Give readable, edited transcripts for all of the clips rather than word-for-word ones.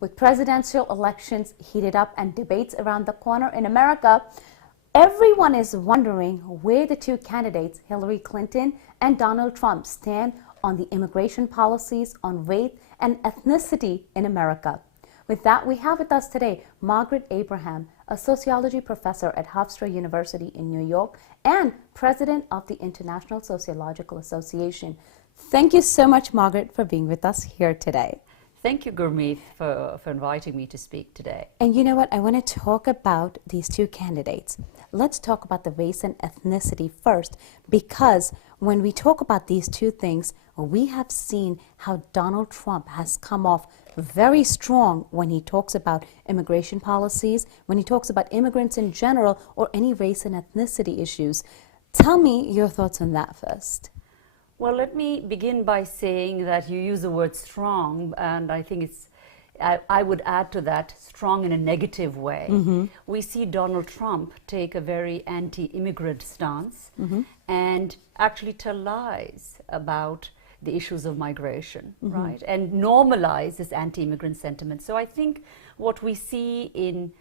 With presidential elections heated up and debates around the corner in America, everyone is wondering where the two candidates, Hillary Clinton and Donald Trump, stand on the immigration policies on race and ethnicity in America. With that, we have with us today Margaret Abraham, a sociology professor at Hofstra University in New York and president of the International Sociological Association. Thank you so much, Margaret, for being with us here today. Thank you, Gurmeet, for inviting me to speak today. And you know what? I want to talk about these two candidates. Let's talk about the race and ethnicity first, because when we talk about these two things, we have seen how Donald Trump has come off very strong when he talks about immigration policies, when he talks about immigrants in general, or any race and ethnicity issues. Tell me your thoughts on that first. Well, let me begin by saying that you use the word strong, and I think I would add to that, strong in a negative way. Mm-hmm. We see Donald Trump take a very anti-immigrant stance mm-hmm. and actually tell lies about the issues of migration, mm-hmm. right? And normalize this anti-immigrant sentiment. So I think what we see in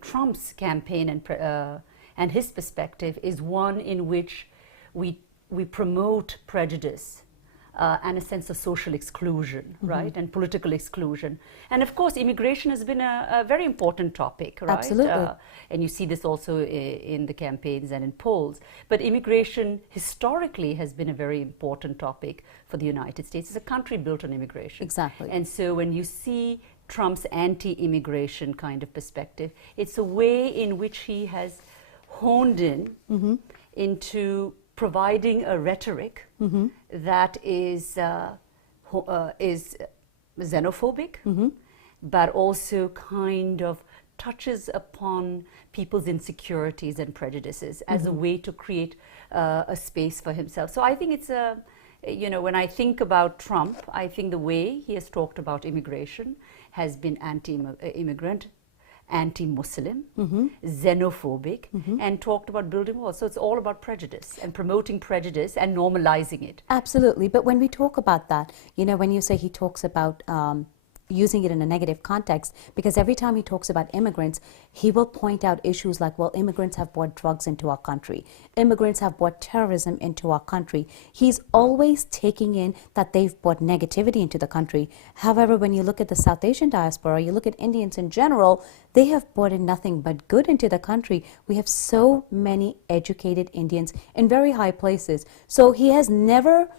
Trump's campaign and his perspective is one in which we promote prejudice and a sense of social exclusion, mm-hmm. right, and political exclusion. And of course, immigration has been a very important topic, right? Absolutely. And you see this also in the campaigns and in polls. But immigration historically has been a very important topic for the United States. It's a country built on immigration. Exactly. And so when you see Trump's anti-immigration kind of perspective, it's a way in which he has honed in mm-hmm. into providing a rhetoric mm-hmm. that is xenophobic, mm-hmm. but also kind of touches upon people's insecurities and prejudices mm-hmm. as a way to create a space for himself. So I think it's when I think about Trump, I think the way he has talked about immigration has been anti-immigrant, anti-Muslim, mm-hmm. xenophobic, mm-hmm. and talked about building walls. So it's all about prejudice and promoting prejudice and normalizing it. Absolutely. But when we talk about that, when you say he talks about using it in a negative context, because every time he talks about immigrants, he will point out issues like, well, immigrants have brought drugs into our country. Immigrants have brought terrorism into our country. He's always taking in that they've brought negativity into the country. However, when you look at the South Asian diaspora, you look at Indians in general, they have brought in nothing but good into the country. We have so many educated Indians in very high places. So he has never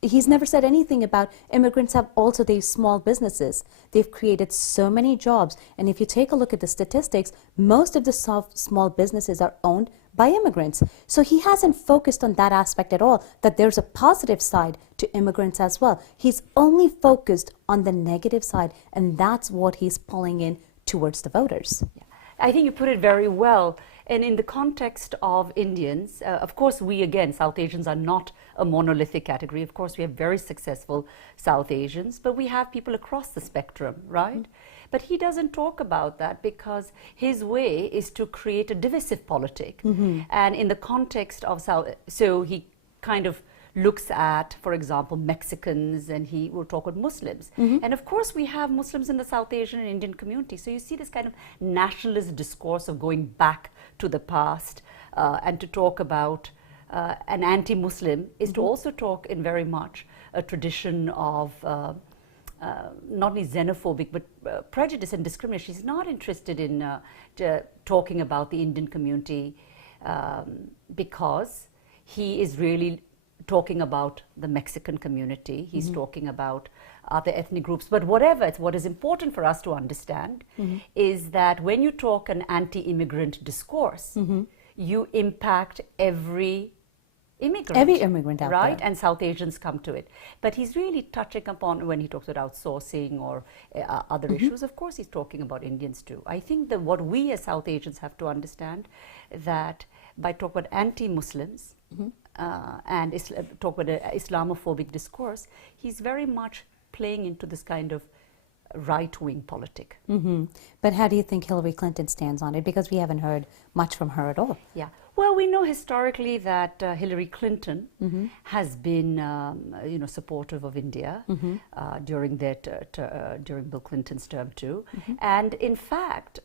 he's never said anything about immigrants have also these small businesses. They've created so many jobs. And if you take a look at the statistics, most of the small businesses are owned by immigrants. So he hasn't focused on that aspect at all, that there's a positive side to immigrants as well. He's only focused on the negative side, and that's what he's pulling in towards the voters. Yeah. I think you put it very well. And in the context of Indians, of course, we again, South Asians are not a monolithic category. Of course, we have very successful South Asians, but we have people across the spectrum, right? Mm-hmm. But he doesn't talk about that because his way is to create a divisive politic. Mm-hmm. And in the context of so he kind of looks at, for example, Mexicans, and he will talk with Muslims. Mm-hmm. And of course, we have Muslims in the South Asian and Indian community. So you see this kind of nationalist discourse of going back to the past and to talk about an anti-Muslim is mm-hmm. to also talk in very much a tradition of not only xenophobic, but prejudice and discrimination. He's not interested in talking about the Indian community because he is really talking about the Mexican community. He's mm-hmm. talking about other ethnic groups. But whatever, what is important for us to understand mm-hmm. is that when you talk an anti-immigrant discourse, mm-hmm. you impact every immigrant. Every immigrant out right? there. And South Asians come to it. But he's really touching upon, when he talks about outsourcing or other mm-hmm. issues, of course he's talking about Indians too. I think that what we as South Asians have to understand, that by talking about anti-Muslims, mm-hmm. And talk about an Islamophobic discourse, he's very much playing into this kind of right-wing politic. Mm-hmm. But how do you think Hillary Clinton stands on it? Because we haven't heard much from her at all. Yeah. Well, we know historically that Hillary Clinton has been, supportive of India during during Bill Clinton's term too, and in fact,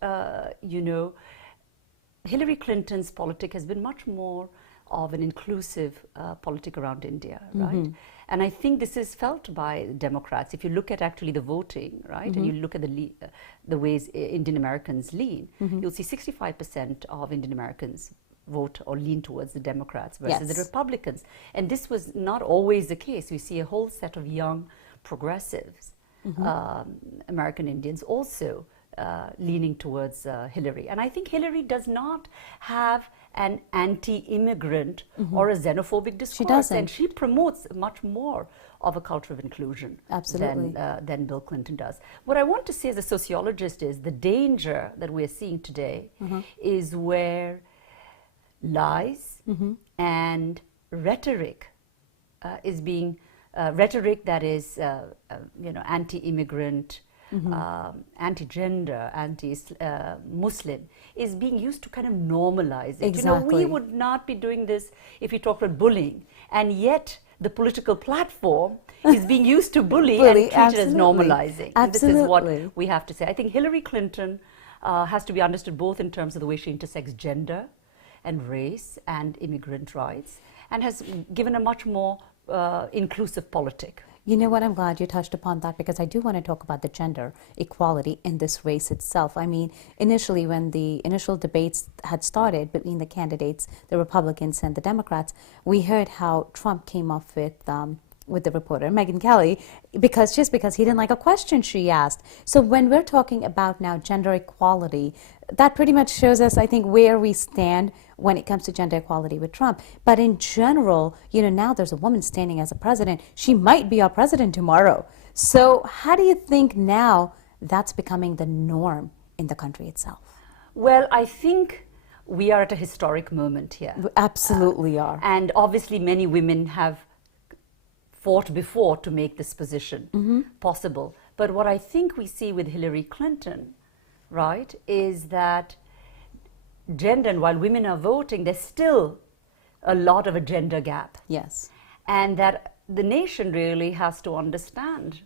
Hillary Clinton's politic has been much more of an inclusive politic around India, right? And I think this is felt by Democrats. If you look at actually the voting, right, and you look at the ways Indian Americans lean, you'll see 65% of Indian Americans vote or lean towards the Democrats versus the Republicans. And this was not always the case. We see a whole set of young progressives, American Indians also leaning towards Hillary. And I think Hillary does not have an anti-immigrant or a xenophobic discourse. She doesn't. And she promotes much more of a culture of inclusion than Bill Clinton does. What I want to say as a sociologist is the danger that we're seeing today is where lies and rhetoric is being, rhetoric that is, anti-immigrant, anti-gender, anti-Muslim, is being used to kind of normalize it. Exactly. We would not be doing this if we talked about bullying, and yet the political platform is being used to bully and treated as normalizing. And this is what we have to say. I think Hillary Clinton has to be understood both in terms of the way she intersects gender and race and immigrant rights, and has given a much more inclusive politic. You know what, I'm glad you touched upon that, because I do want to talk about the gender equality in this race itself. I mean, initially when the initial debates had started between the candidates, the Republicans and the Democrats, we heard how Trump came off with the reporter, Megyn Kelly, because he didn't like a question she asked. So when we're talking about now gender equality, that pretty much shows us, I think, where we stand when it comes to gender equality with Trump. But in general, now there's a woman standing as a president. She might be our president tomorrow. So how do you think now that's becoming the norm in the country itself? Well, I think we are at a historic moment here. We absolutely are. And obviously many women have fought before to make this position possible. But what I think we see with Hillary Clinton, right, is that gender, and while women are voting, there's still a lot of a gender gap. Yes. And that the nation really has to understand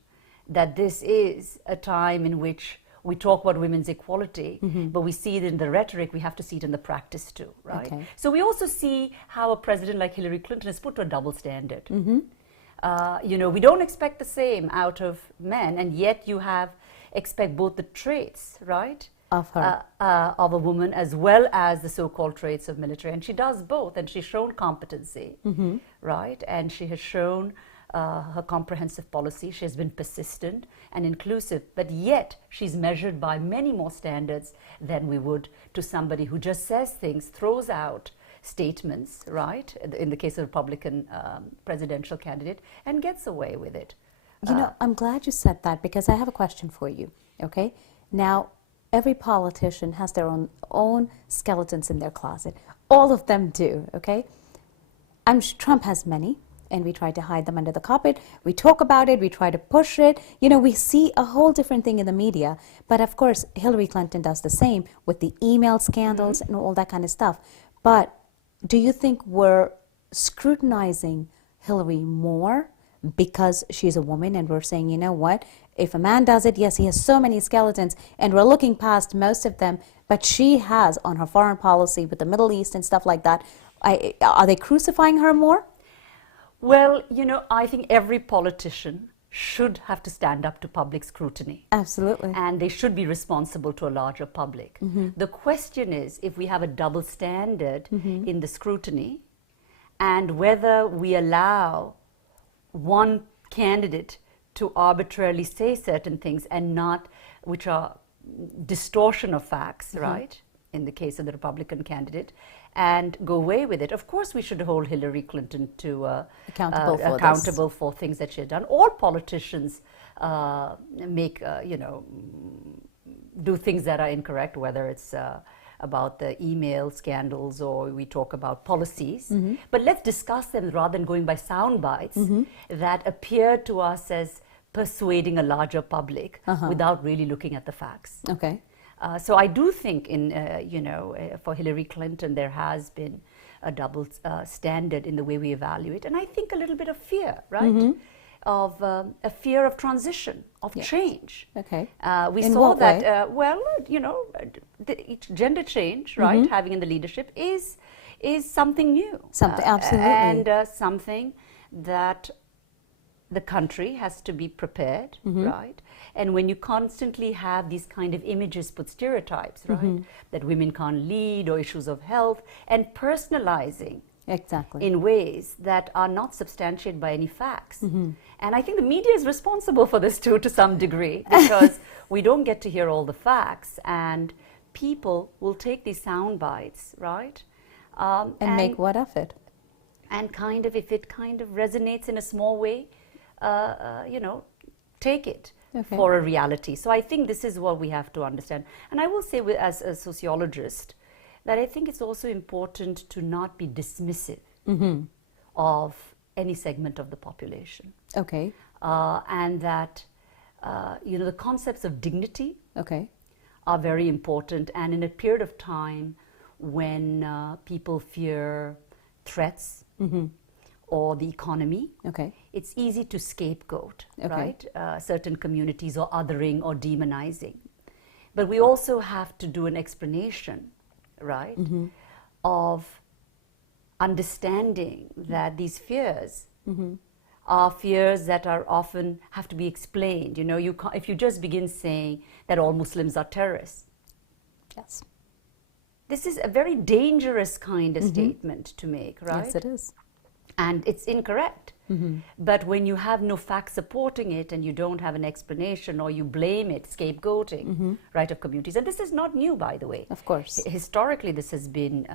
that this is a time in which we talk about women's equality, but we see it in the rhetoric, we have to see it in the practice too, right? Okay. So we also see how a president like Hillary Clinton is put to a double standard. We don't expect the same out of men, and yet you expect both the traits, right, of her, of a woman, as well as the so-called traits of military. And she does both, and she's shown competency, right, and she has shown her comprehensive policy. She has been persistent and inclusive, but yet she's measured by many more standards than we would to somebody who just says things, throws out statements, right, in the case of a Republican presidential candidate, and gets away with it. I'm glad you said that, because I have a question for you, okay? Now, every politician has their own skeletons in their closet. All of them do, okay? I'm sure Trump has many, and we try to hide them under the carpet. We talk about it, we try to push it. We see a whole different thing in the media. But of course, Hillary Clinton does the same with the email scandals and all that kind of stuff. But do you think we're scrutinizing Hillary more because she's a woman, and we're saying, you know what, if a man does it, yes, he has so many skeletons, and we're looking past most of them, but she has on her foreign policy with the Middle East and stuff like that, are they crucifying her more? Well, I think every politician should have to stand up to public scrutiny. Absolutely. And they should be responsible to a larger public. The question is, if we have a double standard in the scrutiny, and whether we allow one candidate to arbitrarily say certain things and not, which are distortion of facts, right, in the case of the Republican candidate, and go away with it. Of course, we should hold Hillary Clinton to accountable for things that she had done. All politicians do things that are incorrect, whether it's about the email scandals or we talk about policies. But let's discuss them rather than going by sound bites that appear to us as persuading a larger public without really looking at the facts. Okay. So I do think for Hillary Clinton, there has been a double standard in the way we evaluate, and I think a little bit of fear, right? Of a fear of transition, of change. Okay. We In saw what that, way? Gender change, right, having in the leadership is something new. Something, absolutely. And something that the country has to be prepared, right? And when you constantly have these kind of images put stereotypes, right, that women can't lead or issues of health, and personalizing Exactly. in ways that are not substantiated by any facts. And I think the media is responsible for this too, to some degree, because we don't get to hear all the facts, and people will take these sound bites, right? And make what of it? And kind of, if it kind of resonates in a small way, take it for a reality. So I think this is what we have to understand. And I will say, as a sociologist, that I think it's also important to not be dismissive of any segment of the population. Okay. And that, the concepts of dignity Okay. are very important. And in a period of time when people fear threats or the economy, Okay. it's easy to scapegoat, Okay. right? Certain communities, or othering or demonizing. But we also have to do an explanation, right, of understanding that these fears are fears that are often have to be explained. You can't, if you just begin saying that all Muslims are terrorists, Yes. this is a very dangerous kind of statement to make, right? Yes, it is. And it's incorrect. But when you have no facts supporting it, and you don't have an explanation, or you blame it, scapegoating, right, of communities. And this is not new, by the way. Of course. Historically, this has been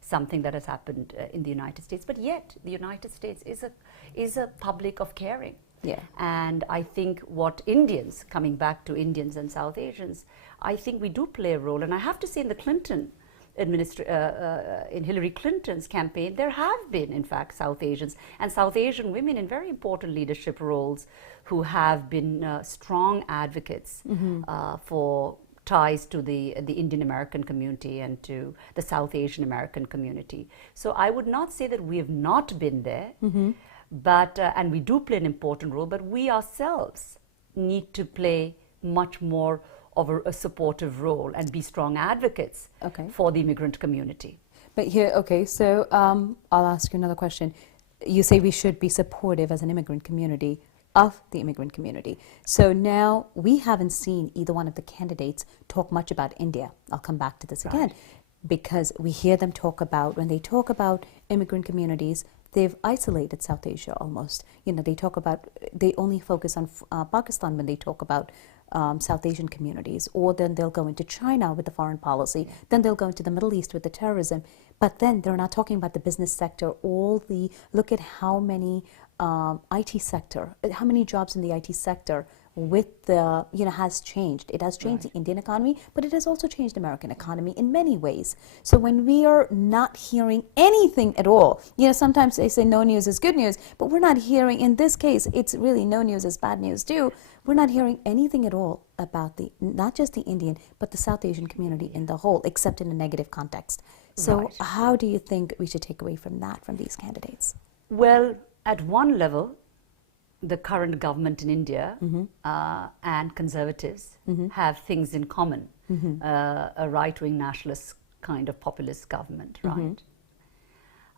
something that has happened in the United States. But yet, the United States is a public of caring. Yeah. And I think what Indians, coming back to Indians and South Asians, I think we do play a role. And I have to say, in the Clinton in Hillary Clinton's campaign, there have been, in fact, South Asians and South Asian women in very important leadership roles who have been strong advocates for ties to the Indian American community and to the South Asian American community. So I would not say that we have not been there, but and we do play an important role, but we ourselves need to play much more of a supportive role and be strong advocates for the immigrant community. But here, okay, so I'll ask you another question. You say we should be supportive as an immigrant community of the immigrant community. So now we haven't seen either one of the candidates talk much about India. I'll come back to this again, because we hear them talk about, when they talk about immigrant communities, they've isolated South Asia almost. They talk about, they only focus on Pakistan when they talk about South Asian communities, or then they'll go into China with the foreign policy, then they'll go into the Middle East with the terrorism, but then they're not talking about the business sector, look at how many IT sector, how many jobs in the IT sector with the, has changed. It has changed the Indian economy, but it has also changed the American economy in many ways. So when we are not hearing anything at all, sometimes they say no news is good news, but we're not hearing, in this case, it's really no news is bad news too. We're not hearing anything at all about not just the Indian, but the South Asian community in the whole, except in a negative context. So how do you think we should take away from that, from these candidates? Well, at one level, the current government in India and conservatives have things in common. A right-wing nationalist kind of populist government, right?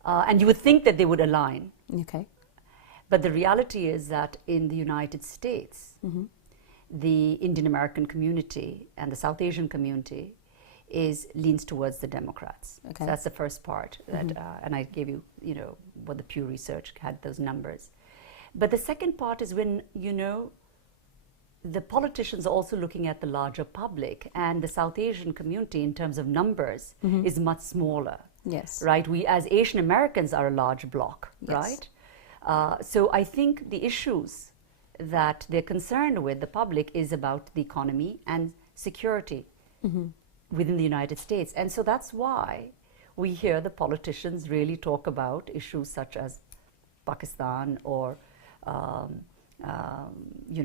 And you would think that they would align. Okay. But the reality is that in the United States, the Indian American community and the South Asian community leans towards the Democrats. Okay. So that's the first part. That, and I gave you, what the Pew Research had, those numbers. But the second part is when, the politicians are also looking at the larger public, and the South Asian community in terms of numbers is much smaller. Yes. Right? We as Asian Americans are a large bloc, Yes. right? So I think the issues that they're concerned with, the public, is about the economy and security within the United States. And so that's why we hear the politicians really talk about issues such as Pakistan or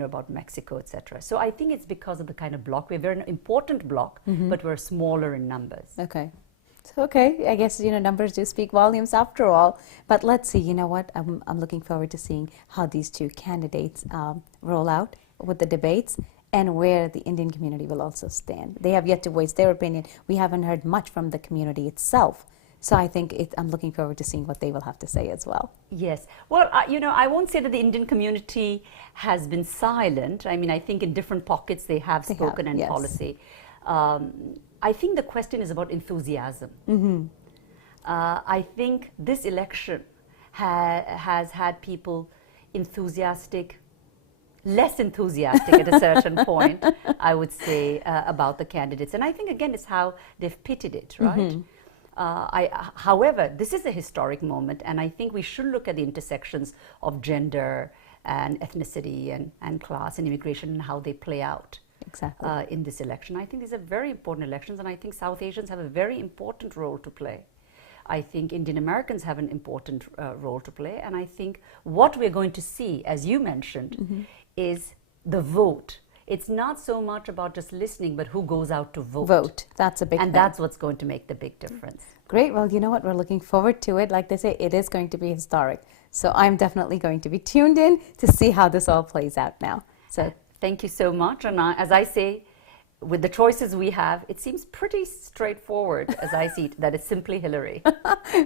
about Mexico, etc. So I think it's because of the kind of bloc. We're a very important bloc, but we're smaller in numbers. Okay. Okay, I guess, numbers do speak volumes after all. But let's see, you know what? I'm looking forward to seeing how these two candidates roll out with the debates and where the Indian community will also stand. They have yet to voice their opinion. We haven't heard much from the community itself. So I think I'm looking forward to seeing what they will have to say as well. Yes. Well, I won't say that the Indian community has been silent. I mean, I think in different pockets they have spoken in yes. policy. I think the question is about enthusiasm. I think this election has had people enthusiastic, less enthusiastic at a certain point, I would say, about the candidates. And I think, again, it's how they've pitted it, right? However, this is a historic moment, and I think we should look at the intersections of gender and ethnicity and class and immigration and how they play out. Exactly. In this election. I think these are very important elections, and I think South Asians have a very important role to play. I think Indian Americans have an important role to play, and I think what we're going to see, as you mentioned, is the vote. It's not so much about just listening, but who goes out to vote. Vote. That's a big And thing. that's what's going to make the big difference. Great. Well, you know what? We're looking forward to it. Like they say, it is going to be historic. So I'm definitely going to be tuned in to see how this all plays out now. So thank you so much. And as I say, with the choices we have, it seems pretty straightforward, as I see it, that it's simply Hillary.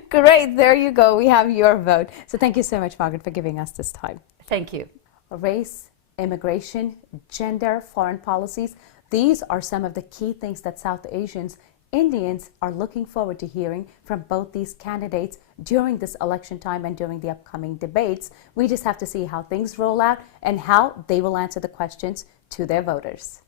great. There you go. We have your vote. So thank you so much, Margaret, for giving us this time. Thank you. Race, immigration, gender, foreign policies. These are some of the key things that South Asians, Indians are looking forward to hearing from both these candidates during this election time and during the upcoming debates. We just have to see how things roll out and how they will answer the questions to their voters.